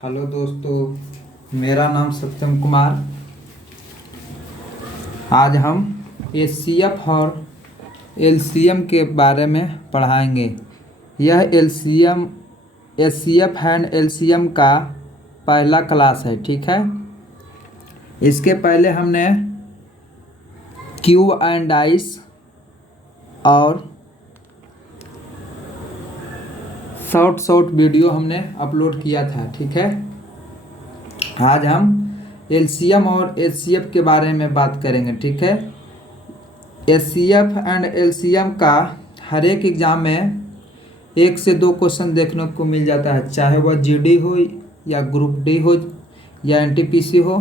Hello दोस्तों, मेरा नाम सत्यम कुमार। आज हम एचसीएफ और एलसीएम के बारे में पढ़ाएंगे। यह एलसीएम एचसीएफ एंड एलसीएम का पहला क्लास है, ठीक है। इसके पहले हमने क्यूब एंड डाइस और शॉर्ट वीडियो हमने अपलोड किया था, ठीक है। आज हम एलसीएम और एचसीएफ के बारे में बात करेंगे, ठीक है। एचसीएफ एंड एलसीएम का हर एक एग्ज़ाम में 1 से 2 क्वेश्चन देखने को मिल जाता है, चाहे वह जीडी हो या ग्रुप डी हो या एनटीपीसी हो,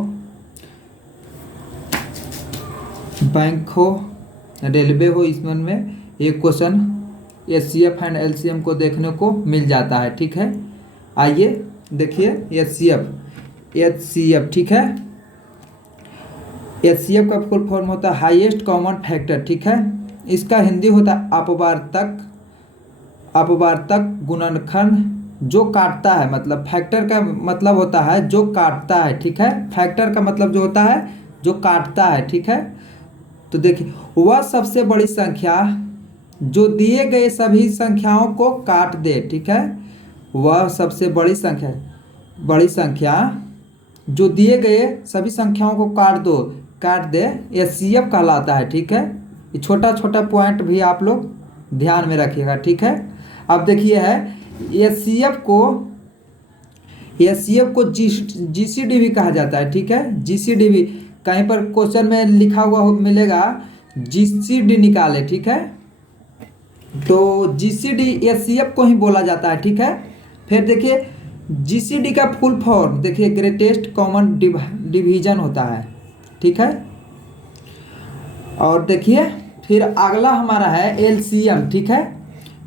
बैंक हो, रेलवे हो। इसमें एक क्वेश्चन एचसीएफ एंड एलसीएम को देखने को मिल जाता है, ठीक है। आइए देखिए एचसीएफ, ठीक है। एचसीएफ का फुल फॉर्म होता है हाईएस्ट कॉमन फैक्टर, ठीक है। इसका हिंदी होता है अपवार्तक गुणनखंड जो काटता है। मतलब फैक्टर का मतलब होता है जो काटता है, ठीक है। फैक्टर का मतलब जो होता है जो काटता है, ठीक है। तो देखिए, वह सबसे बड़ी संख्या जो दिए गए सभी संख्याओं को काट दे, ठीक है। वह सबसे बड़ी संख्या जो दिए गए सभी संख्याओं को काट दे एचसीएफ कहलाता है, ठीक है। ये छोटा छोटा पॉइंट भी आप लोग ध्यान में रखिएगा, ठीक है। अब देखिए है एचसीएफ को जीसीडी भी कहा जाता है, ठीक है। जीसीडी भी कहीं पर क्वेश्चन में लिखा हुआ मिलेगा जीसीडी निकाले, ठीक है। तो जीसीडी एचसीएफ को ही बोला जाता है, ठीक है। फिर देखिए जीसीडी का फुल फॉर्म देखिए ग्रेटेस्ट कॉमन डिवीजन होता है, ठीक है। और देखिए फिर अगला हमारा है एलसीएम, ठीक है।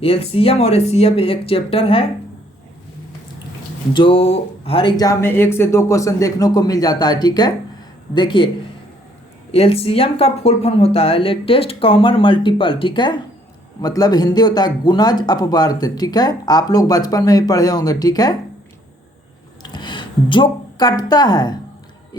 एलसीएम और एचसीएफ एक चैप्टर है जो हर एग्जाम में 1 से 2 क्वेश्चन देखने को मिल जाता है, ठीक है। देखिए एलसीएम का फुल फॉर्म होता है लेटेस्ट कॉमन मल्टीपल, ठीक है। मतलब हिंदी होता है गुणज अपवर्त, ठीक है। आप लोग बचपन में भी पढ़े होंगे, ठीक है। जो कटता है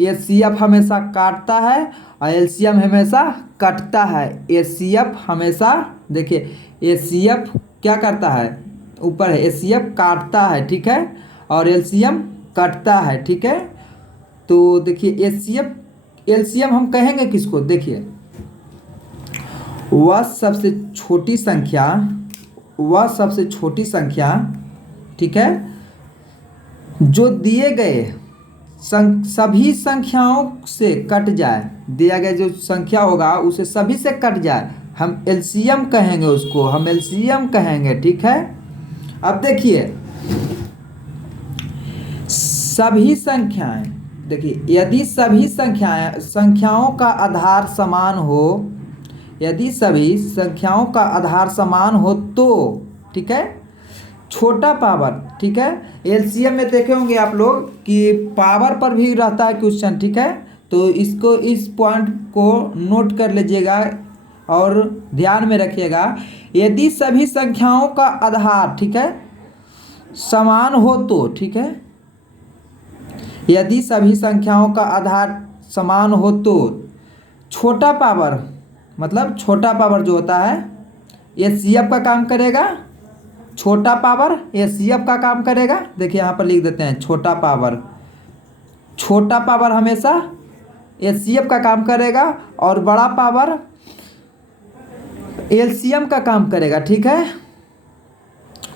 एचसीएफ हमेशा काटता है और एलसीएम हमेशा कटता है। एचसीएफ हमेशा देखिए एचसीएफ क्या करता है, ऊपर है, एचसीएफ काटता है, ठीक है, और एलसीएम कटता है, ठीक है। तो देखिए एलसीएम हम कहेंगे किसको, देखिए वह सबसे छोटी संख्या, ठीक है, जो दिए गए सभी संख्याओं से कट जाए। दिया गया जो संख्या होगा उसे सभी से कट जाए, हम एलसीएम कहेंगे, उसको हम एलसीएम कहेंगे, ठीक है। अब देखिए सभी संख्याएं, देखिए यदि सभी संख्याओं का आधार समान हो, यदि सभी संख्याओं का आधार समान हो तो, ठीक है, छोटा पावर, ठीक है। एलसीएम में देखे होंगे आप लोग कि पावर पर भी रहता है क्वेश्चन, ठीक है। तो इस पॉइंट को नोट कर लीजिएगा और ध्यान में रखिएगा। यदि सभी संख्याओं का आधार, ठीक है, समान हो तो, ठीक है, यदि सभी संख्याओं का आधार समान हो तो छोटा पावर, मतलब छोटा पावर जो होता है एचसीएफ का काम करेगा, छोटा पावर एचसीएफ का काम करेगा। देखिए यहाँ पर लिख देते हैं छोटा पावर हमेशा एचसीएफ का काम करेगा और बड़ा पावर एलसीएम का काम करेगा, ठीक है।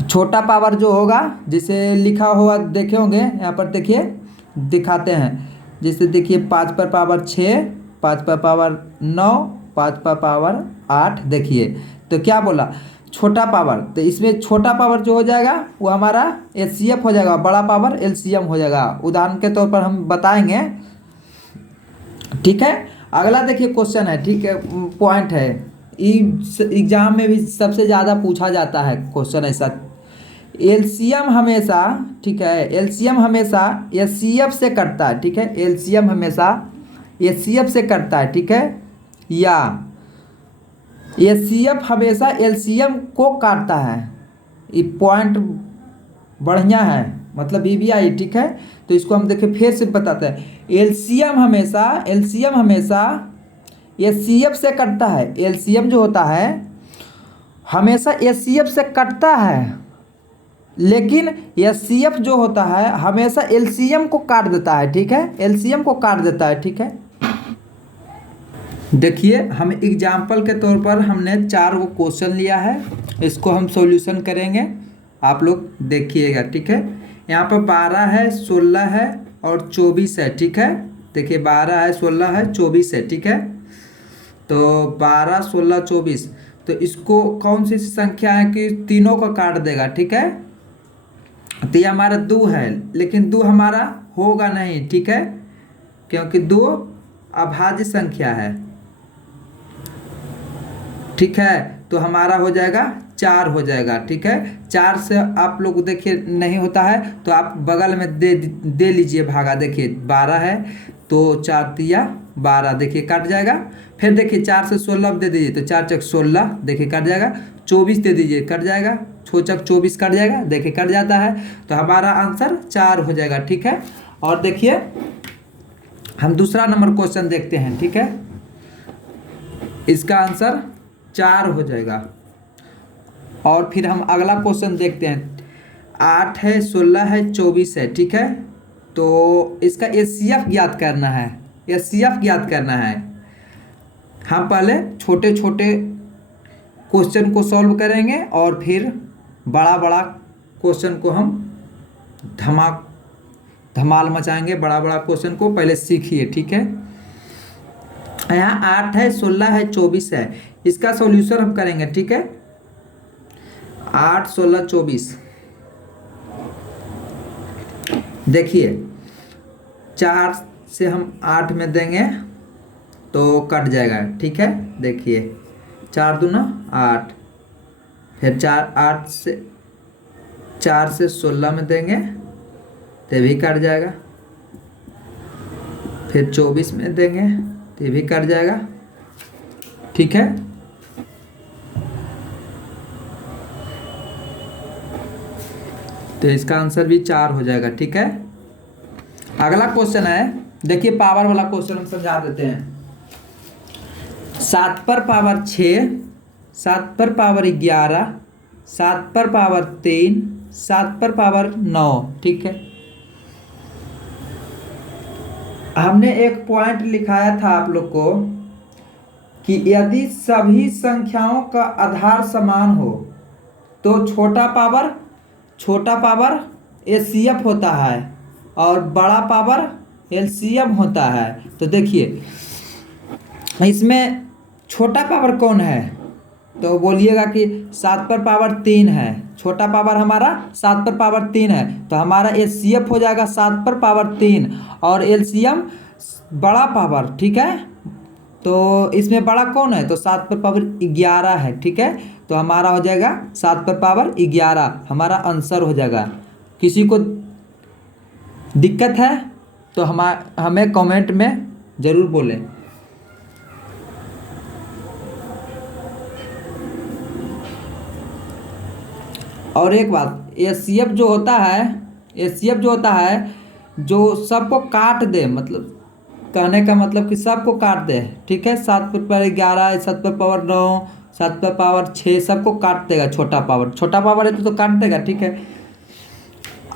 छोटा पावर जो होगा जिसे लिखा हुआ देखे होंगे, यहाँ पर देखिए दिखाते हैं, जैसे देखिए 5 पर पावर 6, 5 पर पावर 9, 5 पर पावर 8। देखिए तो क्या बोला छोटा पावर, तो इसमें छोटा पावर जो हो जाएगा वो हमारा एचसीएफ हो जाएगा, बड़ा पावर एलसीएम हो जाएगा। उदाहरण के तौर पर हम बताएंगे, ठीक है। अगला देखिए क्वेश्चन है, ठीक है, पॉइंट है, एग्जाम में भी सबसे ज़्यादा पूछा जाता है क्वेश्चन ऐसा। एलसीएम हमेशा, ठीक है, एलसीएम हमेशा एचसीएफ से कटता है, ठीक है। एलसीएम हमेशा एचसीएफ से कटता है, ठीक है, या एचसीएफ हमेशा एलसीएम को काटता है। ये पॉइंट बढ़िया है, मतलब BBI, ठीक है। तो इसको हम देखिए फिर से बताते हैं, एलसीएम हमेशा एचसीएफ से कटता है। एलसीएम जो होता है हमेशा एचसीएफ से कटता है, लेकिन एचसीएफ जो होता है हमेशा एलसीएम को काट देता है, ठीक है, एलसीएम को काट देता है, ठीक है। देखिए हम एग्जाम्पल के तौर पर हमने 4 को क्वेश्चन लिया है, इसको हम सॉल्यूशन करेंगे, आप लोग देखिएगा, ठीक है। यहाँ पर 12 है, 16 है और 24 है, ठीक है। देखिए 12 है, 16 है, 24 है, ठीक है। तो 12, 16, 24, तो इसको कौन सी संख्या है कि तीनों को काट देगा, ठीक है। तो ये हमारा 2 है, लेकिन 2 हमारा होगा नहीं, ठीक है, क्योंकि 2 अभाज्य संख्या है, ठीक है। तो हमारा हो जाएगा 4 हो जाएगा, ठीक है। 4 से आप लोग देखिए नहीं होता है तो आप बगल में दे लीजिए भागा, देखिए 12 है तो 4 तिया 12, देखिए कट जाएगा। फिर देखिए 4 से 16 दे दीजिए तो 4 चक 16, देखिए कट जाएगा। 24 दे दीजिए, कट जाएगा। 6 चक 24 कट जाएगा, देखिए कट जाता है। तो हमारा आंसर 4 हो जाएगा, ठीक है। और देखिए हम दूसरा नंबर क्वेश्चन देखते हैं, ठीक है। इसका आंसर 4 हो जाएगा। और फिर हम अगला क्वेश्चन देखते हैं, 8 है, 16 है, 24 है, ठीक है। तो इसका एचसीएफ ज्ञात करना है, एचसीएफ ज्ञात करना है। हम पहले छोटे छोटे क्वेश्चन को सॉल्व करेंगे और फिर बड़ा बड़ा क्वेश्चन को हम धमाल मचाएंगे। बड़ा बड़ा क्वेश्चन को पहले सीखिए, ठीक है। यहाँ 8 है, 16 है, 24 है, इसका सॉल्यूशन हम करेंगे, ठीक है। 8, 16, 24, देखिए 4 से हम 8 में देंगे तो कट जाएगा, ठीक है। देखिए 4 दूना 8, फिर 4 से 16 में देंगे तो भी कट जाएगा। फिर 24 में देंगे तो भी कट जाएगा, ठीक है। तो इसका आंसर भी 4 हो जाएगा, ठीक है। अगला क्वेश्चन है, देखिए पावर वाला क्वेश्चन हम समझा देते हैं। 7 पर पावर 6, 7 पर पावर 11, 7 पर पावर 3, 7 पर पावर 9, ठीक है। हमने एक पॉइंट लिखाया था आप लोग को कि यदि सभी संख्याओं का आधार समान हो तो छोटा पावर एचसीएफ होता है और बड़ा पावर एलसीएम होता है। तो देखिए इसमें छोटा पावर कौन है, तो बोलिएगा कि 7 पर पावर 3 है, छोटा पावर हमारा 7 पर पावर 3 है, तो हमारा एचसीएफ हो जाएगा 7 पर पावर 3 और एलसीएम बड़ा पावर, ठीक है। तो इसमें बड़ा कौन है, तो 7 पर पावर 11 है, ठीक है। तो हमारा हो जाएगा 7 पर पावर 11, हमारा आंसर हो जाएगा। किसी को दिक्कत है तो हमें कमेंट में ज़रूर बोलें। और एक बात, एचसीएफ जो होता है जो सबको काट दे, मतलब कहने का मतलब कि सबको काट दे, ठीक है। 7 पर पावर 11, 7 पर पावर 9, 7 पर पावर 6, सबको काट देगा। छोटा पावर है तो काट देगा, ठीक है।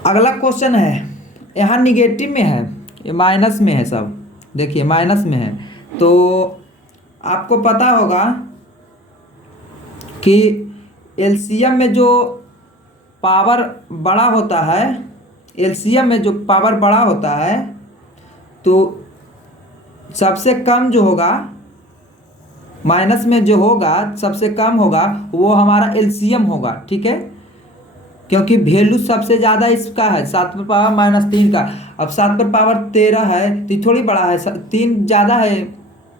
अगला क्वेश्चन है, यहाँ निगेटिव में है, ये माइनस में है, सब देखिए माइनस में है। तो आपको पता होगा कि एलसीएम में जो पावर बड़ा होता है, एलसीएम में जो पावर बड़ा होता है तो सबसे कम जो होगा, माइनस में जो होगा सबसे कम होगा वो हमारा एलसीएम होगा, ठीक है। क्योंकि वैल्यू सबसे ज़्यादा इसका है 7 पर पावर -3 का। अब 7 पर पावर 13 है तो थोड़ी बड़ा है, 3 ज़्यादा है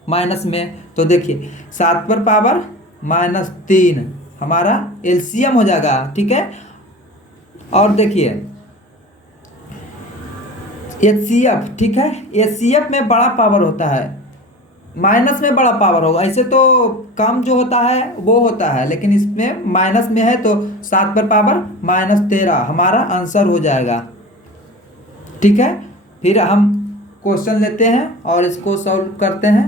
माइनस में। तो देखिए 7 पर पावर -3 हमारा एलसीएम हो जाएगा, ठीक है। और देखिए एचसीएफ, ठीक है, एचसीएफ में बड़ा पावर होता है, माइनस में बड़ा पावर होगा। ऐसे तो कम जो होता है वो होता है, लेकिन इसमें माइनस में है तो 7 पर पावर -13 हमारा आंसर हो जाएगा, ठीक है। फिर हम क्वेश्चन लेते हैं और इसको सॉल्व करते हैं।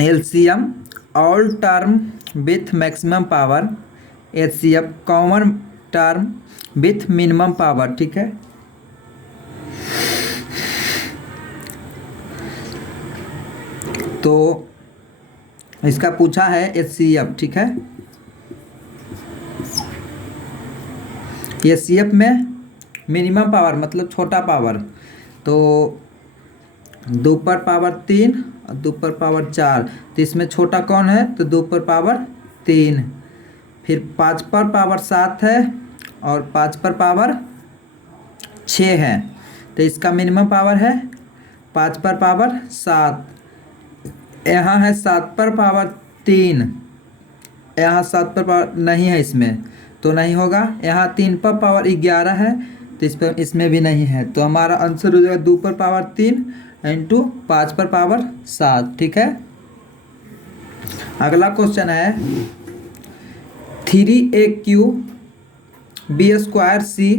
LCM all term with maximum power, HCF common term with minimum power. ठीक है, तो इसका पूछा है एचसीएफ। ठीक है, एचसीएफ में मिनिमम पावर मतलब छोटा पावर, तो 2 पर पावर 3 और 2 पर पावर 4, तो इसमें छोटा कौन है, तो 2 पर पावर 3। फिर 5 पर पावर 7 है और 5 पर पावर 6 है, तो इसका मिनिमम पावर है 5 पर पावर 7। यहाँ है 7 पर पावर 3, यहाँ 7 पर पावर नहीं है इसमें, तो नहीं होगा। यहाँ 3 पर पावर 11 है, तो इस पर इसमें भी नहीं है, तो हमारा आंसर हो जाएगा 2 पर पावर 3 इंटू 5 पर पावर 7। ठीक है, अगला क्वेश्चन है 3AQ B square C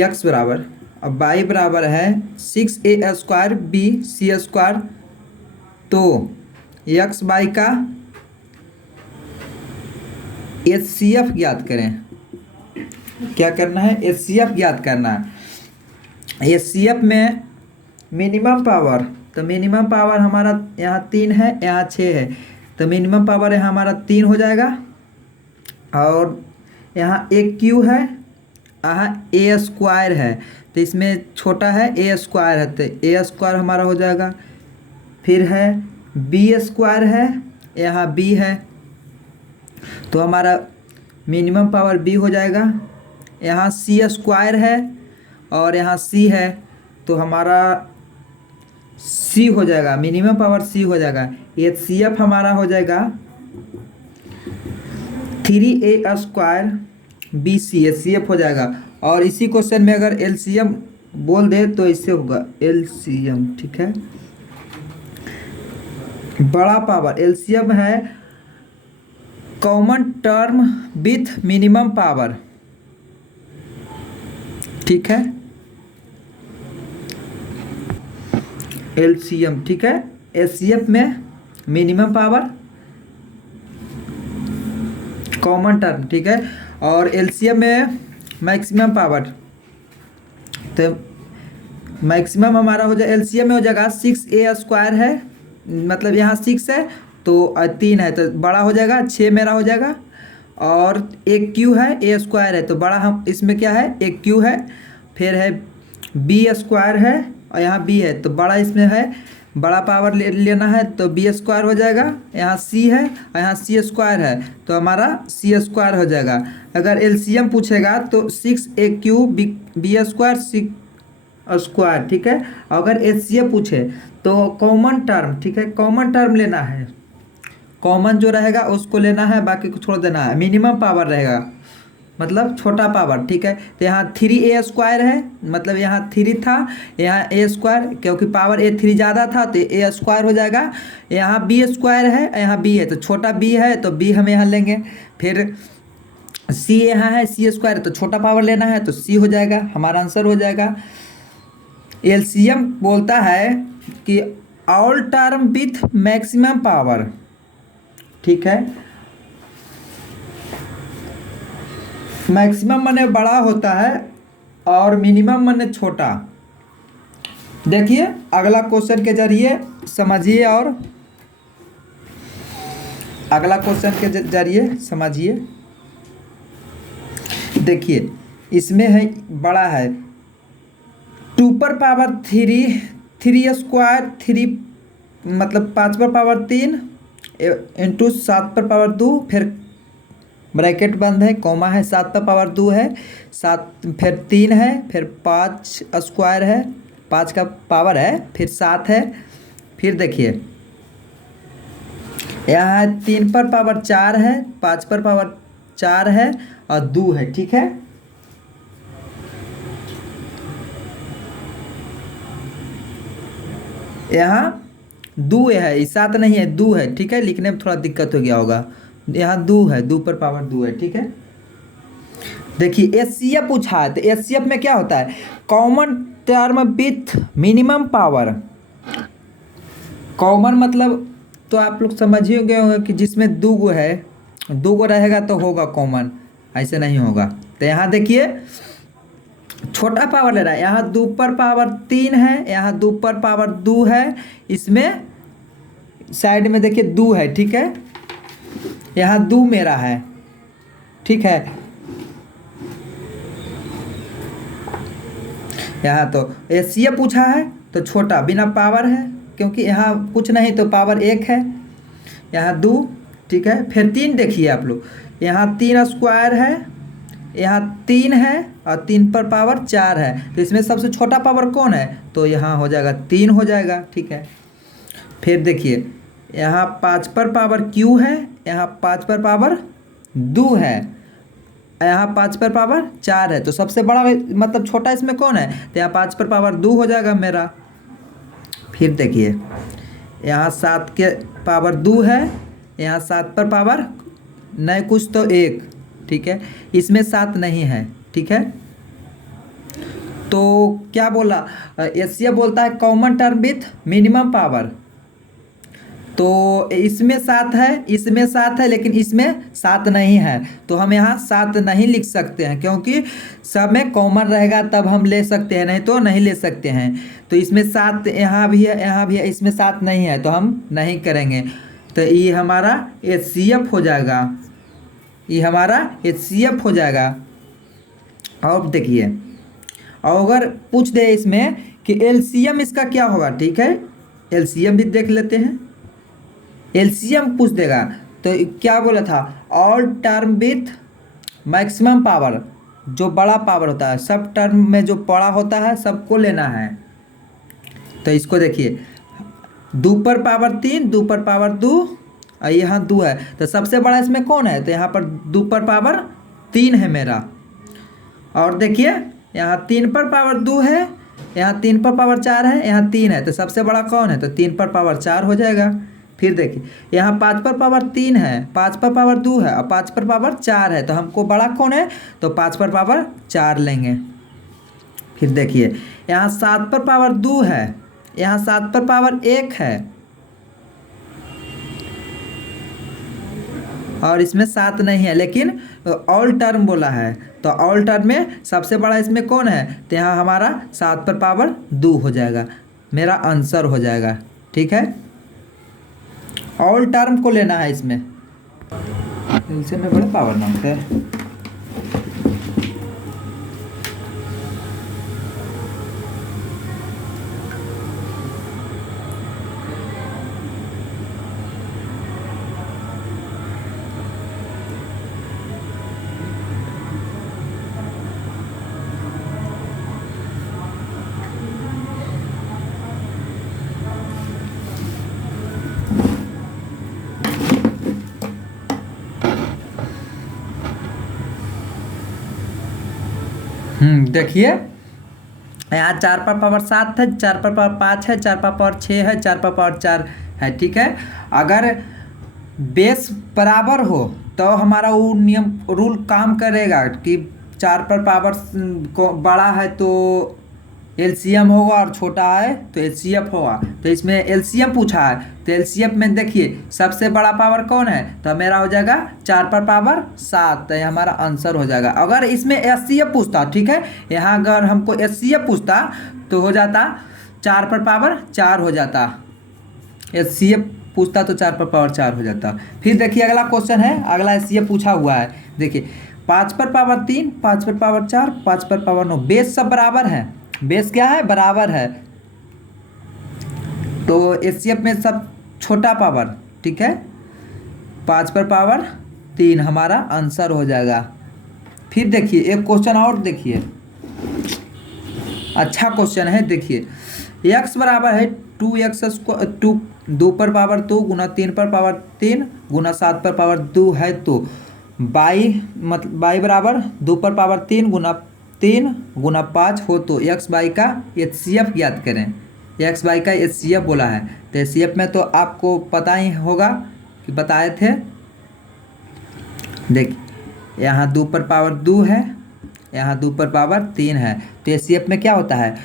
x बराबर, अब y बराबर है 6A square B C square, तो एक्स बाई का एचसीएफ ज्ञात करें। क्या करना है, एचसीएफ ज्ञात करना है। एचसीएफ में मिनिमम पावर, तो मिनिमम पावर हमारा यहाँ 3 है, यहाँ 6 है, तो मिनिमम पावर यहाँ हमारा 3 हो जाएगा। और यहाँ एक क्यू है, यहाँ ए स्क्वायर है, तो इसमें छोटा है ए स्क्वायर है, तो ए स्क्वायर हमारा हो जाएगा। फिर है बी स्क्वायर है, यहाँ बी है, तो हमारा मिनिमम पावर बी हो जाएगा। यहाँ सी स्क्वायर है और यहाँ सी है, तो हमारा सी हो जाएगा, मिनिमम पावर सी हो जाएगा। एचसीएफ हमारा हो जाएगा 3A square B C, HCF हो जाएगा। और इसी क्वेश्चन में अगर एलसीएम बोल दे तो इससे होगा एलसीएम। ठीक है, बड़ा पावर एलसीएम है common term with minimum power. ठीक है, एलसीएम। ठीक है, एचसीएफ में मिनिमम पावर कॉमन टर्म। ठीक है, और एलसीएम में मैक्सिमम पावर, तो मैक्सिमम हमारा हो जाए एलसीएम में हो जाएगा 6A स्क्वायर है, मतलब यहाँ 6 है तो 3 है, तो बड़ा हो जाएगा 6 मेरा हो जाएगा। और एक क्यू है ए स्क्वायर है, तो बड़ा हम इसमें क्या है एक क्यू है। फिर है बी स्क्वायर है और यहाँ बी है, तो बड़ा इसमें है, बड़ा पावर लेना है तो बी स्क्वायर हो जाएगा। यहाँ सी है और यहाँ सी स्क्वायर है, तो हमारा सी स्क्वायर हो जाएगा। अगर एलसीएम पूछेगा तो 6AQ बी स्क्वायर सी स्क्वायर। ठीक है, अगर एचसीएफ पूछे तो कॉमन टर्म, ठीक है, कॉमन टर्म लेना है, कॉमन जो रहेगा उसको लेना है, बाकी को छोड़ देना है। मिनिमम पावर रहेगा मतलब छोटा पावर। ठीक है, तो यहाँ 3A स्क्वायर है, मतलब यहाँ 3 था, यहाँ A स्क्वायर, क्योंकि पावर A 3 ज़्यादा था तो A स्क्वायर हो जाएगा। यहाँ B स्क्वायर है, यहाँ B है, तो छोटा B है तो B हम यहाँ लेंगे। फिर C यहाँ है, C स्क्वायर, तो छोटा पावर लेना है तो C हो जाएगा, हमारा आंसर हो जाएगा। एलसीएम बोलता है कि all term with maximum power. ठीक है, मैक्सिमम माने बड़ा होता है और मिनिमम माने छोटा। देखिए अगला क्वेश्चन के जरिए समझिए, और अगला क्वेश्चन के जरिए समझिए। देखिए इसमें है बड़ा है 2 पर पावर 3 स्क्वायर 3 मतलब 5 पर पावर 3 इंटू 7 पर पावर 2, फिर ब्रैकेट बंद है, कॉमा है, 7 पर पावर 2 है, 7 फिर 3 है, फिर 5 स्क्वायर है, 5 का पावर है, फिर 7 है। फिर देखिए यहाँ 3 पर पावर 4 है, 5 पर पावर 4 है और 2 है। ठीक है, यहाँ 2 है, 7 नहीं है, 2 है। ठीक है, लिखने में थोड़ा दिक्कत हो गया होगा, यहाँ 2 है, 2 पर पावर 2 है। ठीक है, देखिए एचसीएफ पूछा है, तो एचसीएफ में क्या होता है, common term with minimum power. Common मतलब तो आप लोग समझ ही गए होंगे कि जिसमें दो गो है, दो गो रहेगा तो होगा कॉमन, ऐसे नहीं होगा। तो यहाँ देखिए छोटा पावर ले रहा है, यहाँ दो पर पावर 3 है, यहाँ दो पर पावर 2 है, इसमें साइड में देखिए 2 है, ठीक है, यहाँ 2 मेरा है, ठीक है। यहाँ तो एचसीएफ पूछा है तो छोटा बिना पावर है, क्योंकि यहाँ कुछ नहीं तो पावर 1 है, यहाँ 2, ठीक है। फिर 3 देखिए आप लोग, यहाँ 3 स्क्वायर है, यहाँ 3 है और 3 पर पावर 4 है, तो इसमें सबसे छोटा पावर कौन है, तो यहाँ हो जाएगा 3 हो जाएगा, ठीक है। फिर देखिए यहाँ 5 पर पावर क्यू है, यहाँ 5 पर पावर 2 है, यहाँ 5 पर पावर 4 है, तो सबसे बड़ा मतलब छोटा इसमें कौन है, तो यहाँ 5 पर पावर 2 हो जाएगा मेरा। फिर देखिए यहाँ 7 के पावर 2 है, यहाँ 7 पर पावर नहीं कुछ तो 1, ठीक है, इसमें 7 नहीं है, ठीक है। तो क्या बोला, एचसीएफ बोलता है common term with minimum power, तो इसमें 7 है, इसमें 7 है, लेकिन इसमें 7 नहीं है, तो हम यहाँ 7 नहीं लिख सकते हैं, क्योंकि सब में कॉमन रहेगा तब हम ले सकते हैं, नहीं तो नहीं ले सकते हैं। तो इसमें 7 यहाँ भी है, यहाँ भी है, इसमें 7 नहीं है, तो हम नहीं करेंगे। तो ये हमारा एचसीएफ हो जाएगा, ये हमारा एचसीएफ हो जाएगा। और देखिए और अगर पूछ दे इसमें कि एलसीएम इसका क्या होगा, ठीक है, एलसीएम भी देख लेते हैं। एलसीएम पूछ देगा तो क्या बोला था, all term with maximum power, जो बड़ा पावर होता है, सब टर्म में जो बड़ा होता है सबको लेना है। तो इसको देखिए 2 पर पावर 3, 2 पर पावर 2 और यहाँ 2 है, तो सबसे बड़ा इसमें कौन है, तो यहाँ पर 2 पर पावर 3 है मेरा। और देखिए यहाँ 3 पर पावर 2 है, यहाँ 3 पर पावर 4 है, यहाँ 3 है, तो सबसे बड़ा कौन है, तो 3 पर पावर 4 हो जाएगा। फिर देखिए यहाँ 5 पर पावर 3 है, 5 पर पावर 2 है और 5 पर पावर 4 है, तो हमको बड़ा कौन है, तो 5 पर पावर 4 लेंगे। फिर देखिए यहाँ 7 पर पावर 2 है, यहाँ 7 पर पावर 1 है और इसमें 7 नहीं है, लेकिन ऑल टर्म बोला है, तो ऑल टर्म में सबसे बड़ा इसमें कौन है, तो यहाँ हमारा 7 पर पावर 2 हो जाएगा, मेरा आंसर हो जाएगा, ठीक है। ऑल टर्म को लेना है इसमें, इसमें बड़ा पावर ना होता है। देखिए यहाँ 4 पर पावर 7 है, 4 पर पावर 5 है, 4 पर पावर 6 है, 4 पर पावर 4 है, ठीक है। अगर बेस बराबर हो तो हमारा वो नियम रूल काम करेगा कि 4 पर पावर को बड़ा है तो एलसीएम होगा और छोटा है तो एचसीएफ होगा। तो इसमें एलसीएम पूछा है, तो एलसीएफ में देखिए सबसे बड़ा पावर कौन है, तो मेरा हो जाएगा 4 पर पावर 7, तो ये हमारा आंसर हो जाएगा। अगर इसमें एचसीएफ पूछता, ठीक है, यहाँ अगर हमको एचसीएफ पूछता तो हो जाता 4 पर पावर 4 हो जाता, एचसीएफ पूछता तो 4 पर पावर 4 हो जाता। फिर देखिए अगला क्वेश्चन है, अगला एचसीएफ पूछा हुआ है, देखिए 5 पर पावर 3, 5 पर पावर 4, 5 पर पावर 9, बेस सब बराबर है, बेस क्या है, बराबर है, तो एचसीएफ में सब छोटा पावर, ठीक है, 5 पर पावर 3 हमारा आंसर हो जाएगा। फिर देखिए एक क्वेश्चन और देखिए, अच्छा क्वेश्चन है, देखिए x बराबर है 2x स्क्वायर 2 पर पावर 2 गुना 3 पर पावर 3 गुना 7 पर पावर 2 है, तो y बराबर 2 पर पावर 3 गुना 3 गुना 5 हो, तो x बाई का एचसीएफ ज्ञात करें। एक्स बाई का एचसीएफ बोला है, तो एचसीएफ में तो आपको पता ही होगा कि बताए थे। देखिए यहाँ 2 पर पावर 2 है यहाँ 2 पर पावर 3 है। तो एचसीएफ में क्या होता है,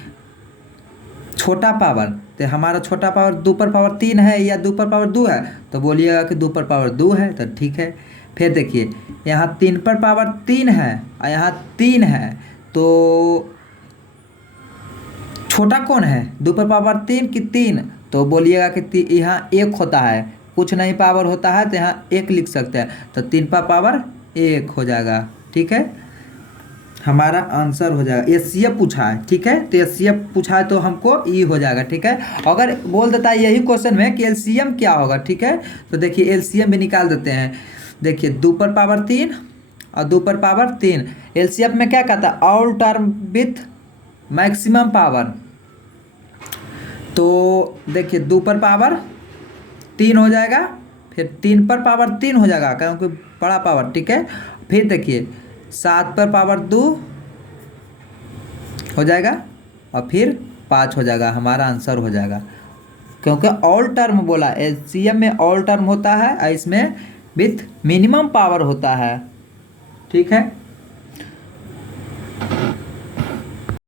छोटा पावर। तो हमारा छोटा पावर 2 पर पावर 3 है या 2 पर पावर 2 है, तो बोलिएगा कि 2 पर पावर 2 है, तो ठीक है। फिर देखिए यहाँ 3 पर पावर 3 है और यहाँ 3 है, तो छोटा कौन है, 2 पर पावर 3 कि 3, तो बोलिएगा कि यहाँ 1 होता है, कुछ नहीं पावर होता है तो यहाँ 1 लिख सकते हैं, तो 3 पर पावर 1 हो जाएगा। ठीक है, हमारा आंसर हो जाएगा। एचसीएफ पूछा है, ठीक है, तो एचसीएफ पूछा है तो हमको ई हो जाएगा। ठीक है, अगर बोल देता है यही क्वेश्चन में कि एलसीएम क्या होगा, ठीक है, तो देखिए एलसीएम भी निकाल देते हैं। देखिए 2 पर पावर 3 और 2 पर पावर 3, एलसीएम में क्या कहता है, all term with maximum power. तो देखिए 2 पर पावर 3 हो जाएगा, फिर 3 पर पावर 3 हो जाएगा क्योंकि बड़ा पावर। ठीक है, फिर देखिए 7 पर पावर 2 हो जाएगा और फिर 5 हो जाएगा, हमारा आंसर हो जाएगा। क्योंकि ऑल टर्म बोला, एचसीएम में ऑल टर्म होता है और इसमें विथ मिनिमम पावर होता है। ठीक है।